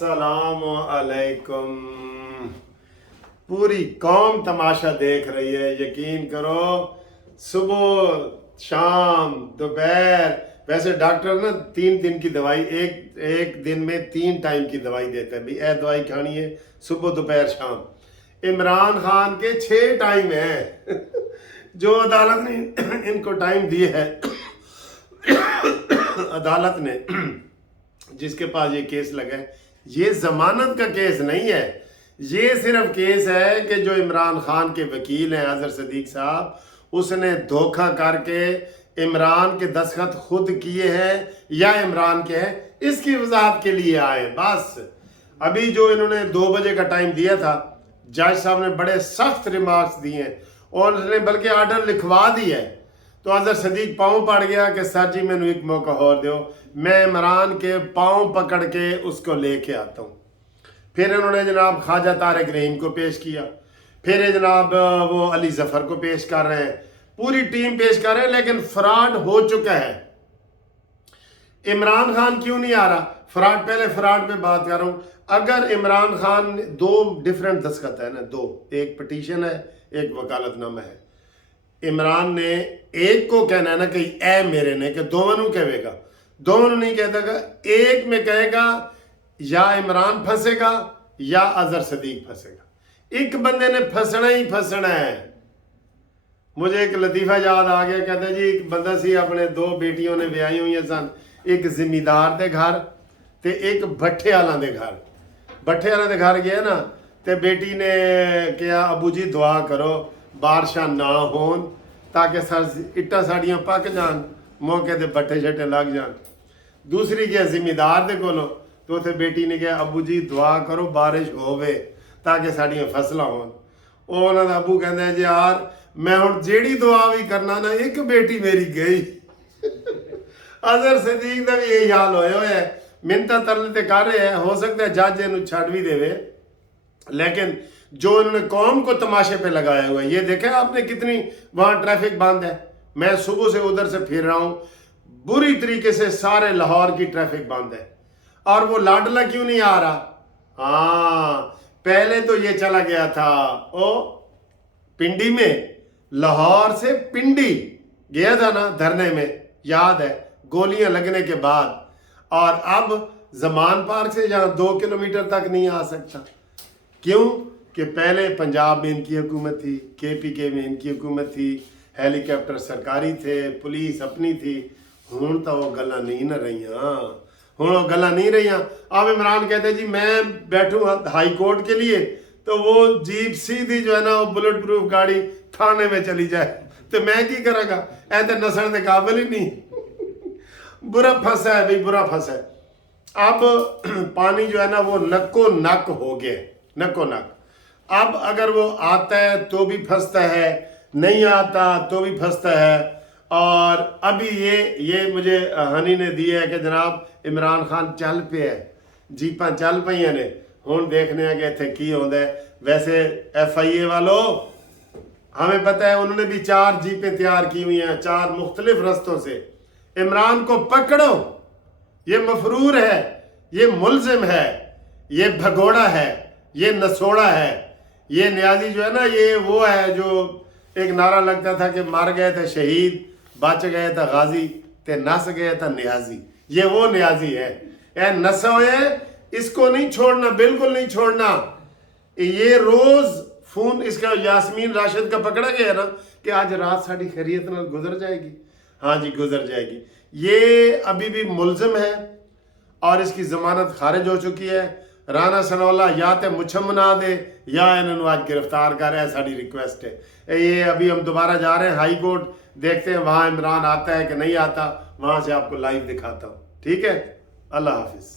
अस्सलाम अलैकुम। पूरी कौम तमाशा देख रही है, यकीन करो। सुबह शाम दोपहर, वैसे डॉक्टर ना 3 दिन की दवाई एक दिन में 3 टाइम की दवाई देते हैं, भी ए दवाई खानी है सुबह दोपहर शाम। इमरान खान के 6 टाइम है जो अदालत ने इनको टाइम दिए है। अदालत ने जिसके पास ये केस लगा है, ये जमानत का केस नहीं है, ये सिर्फ केस है कि जो इमरान खान के वकील हैं अजहर सदीक साहब, उसने धोखा करके इमरान के दस्तखत खुद किए हैं या इमरान के हैं, इसकी वजाहत के लिए आए बस। अभी जो इन्होंने 2 बजे का टाइम दिया था, जज साहब ने बड़े सख्त रिमार्क्स दिए हैं और उसने बल्कि आर्डर लिखवा दिया है। तो अजहर सदीक पाँव पड़ गया कि सर जी मैंने एक मौका और दो, मैं इमरान के पाँव पकड़ के उसको लेके आता हूँ। फिर इन्होंने जनाब ख्वाजा तारिक रहीम को पेश किया, फिर ये जनाब वो अली जफर को पेश कर रहे हैं, पूरी टीम पेश कर रहे हैं, लेकिन फ्रॉड हो चुका है। इमरान खान क्यों नहीं आ रहा? फ्रॉड, पहले फ्रॉड पे बात कर रहा हूँ। अगर इमरान खान 2 डिफरेंट दस्तखत है ना, 2, एक पिटीशन है एक वकालतनामा है। इमरान ने एक को कहना है ना कि ए मेरे ने, कि दोनों कहेगा, दोनों नहीं कहता, एक में कहेगा या इमरान फंसेगा या अजहर सदीक फंसेगा। एक बंदे ने फंसना ही फंसना है। मुझे एक लतीफा याद आ गया, कहते जी एक बंदा सी अपने 2 बेटियों ने ब्याही हुई सन, एक जिमीदार के घर ते एक भट्ठे वाला के घर। भट्ठे वाले के घर गया ना, ते बेटी ने कहा अबू जी दुआ करो बारिशां ना होन ताकि इट्टा साड़ियाँ पक जान, मौके ते भट्ठे शट्टे लग जान। दूसरी गया जिमीदार दे कोलों, तो उसे बेटी ने कहा अबू जी दुआ करो बारिश होवे ताकि साड़ियाँ फसलां होन। ਉਹ ਉਹਨਾਂ ਦਾ ਅਬੂ ਕਹਿੰਦਾ ਜੀ ਯਾਰ ਮੈਂ ਹੁਣ ਜਿਹੜੀ ਦੁਆ ਵੀ ਕਰਨਾ ਨਾ, ਇੱਕ ਬੇਟੀ ਮੇਰੀ ਗਈ। ਅਜ਼ਹਰ ਸਦੀਕ ਦਾ ਵੀ ਇਹ ਹਾਲ ਹੋਇਆ ਹੈ, ਮਿੰਨਤਾਂ ਤਰਲੇ ਤੇ ਕਰ ਰਹੇ ਹੈ। ਹੋ ਸਕता है जज ਇਹਨੂੰ ਛੱਡ भी देवे, लेकिन जो इन्होंने कौम को तमाशे पे लगाया हुआ है, ये देखा आपने कितनी वहाँ ट्रैफिक बंद है। मैं सुबह से उधर से फिर रहा हूँ, बुरी तरीके से सारे लाहौर की ट्रैफिक बंद है। और वो लाडला क्यों नहीं आ रहा? हाँ, पहले तो ये चला गया था ओ पिंडी में, लाहौर से पिंडी गया था ना धरने में, याद है, गोलियां लगने के बाद। और अब जमान पार्क से यहाँ 2 किलोमीटर तक नहीं आ सकता। क्यों? कि पहले पंजाब में इनकी हुकूमत थी, KPK में इनकी हुकूमत थी, हेलीकॉप्टर सरकारी थे, पुलिस अपनी थी। हुण तो वो गल्लां नहीं न रहियां, हुण वो गल्लां नहीं रहियां। अब इमरान कहते जी मैं बैठूँ हाई कोर्ट के लिए, तो वो जीप सीधी जो है ना वो बुलेट प्रूफ गाड़ी थाने में चली जाए, तो मैं की करांगा? ऐ तो नसण के काबिल ही नहीं। बुरा फंसा है भाई, बुरा फंसा है। अब पानी जो है ना वो नक्को नक हो गया, नक्को नक। अब अगर वो आता है तो भी फंसता है, नहीं आता तो भी फंसता है। और अभी ये मुझे हनी ने दिया है कि जनाब इमरान खान चल पे है, जीपां चल पईयां ने, हुण देखने आ कि इत्थे की होंदा है। वैसे FIA वालों, हमें पता है उन्होंने भी 4 जीपें तैयार की हुई हैं 4 मुख्तलिफ रस्तों से। इमरान को पकड़ो, ये मफरूर है, ये मुलजिम है, ये भगोड़ा है, ये नसोड़ा है, ये न्याजी जो है ना, ये वो है जो एक नारा लगता था कि मर गए थे शहीद, बच गए थे गाजी, ते नस गए थे न्याजी। ये वो न्याजी है, ए नसोए, इसको नहीं छोड़ना, बिल्कुल नहीं छोड़ना। ये रोज फोन इसका यास्मीन राशिद का पकड़ा गया ना कि आज रात साड़ी खैरियत नाल गुजर जाएगी। हाँ जी गुजर जाएगी। ये अभी भी मुलजिम है और इसकी जमानत खारिज हो चुकी है। राना सनौला या तो मुछम बना दे या इन्होंने आज गिरफ्तार कर, है साड़ी रिक्वेस्ट है। ये अभी हम दोबारा जा रहे हैं हाई कोर्ट, देखते हैं वहाँ इमरान आता है कि नहीं आता, वहाँ से आपको लाइव दिखाता हूँ। ठीक है, अल्लाह हाफिज़।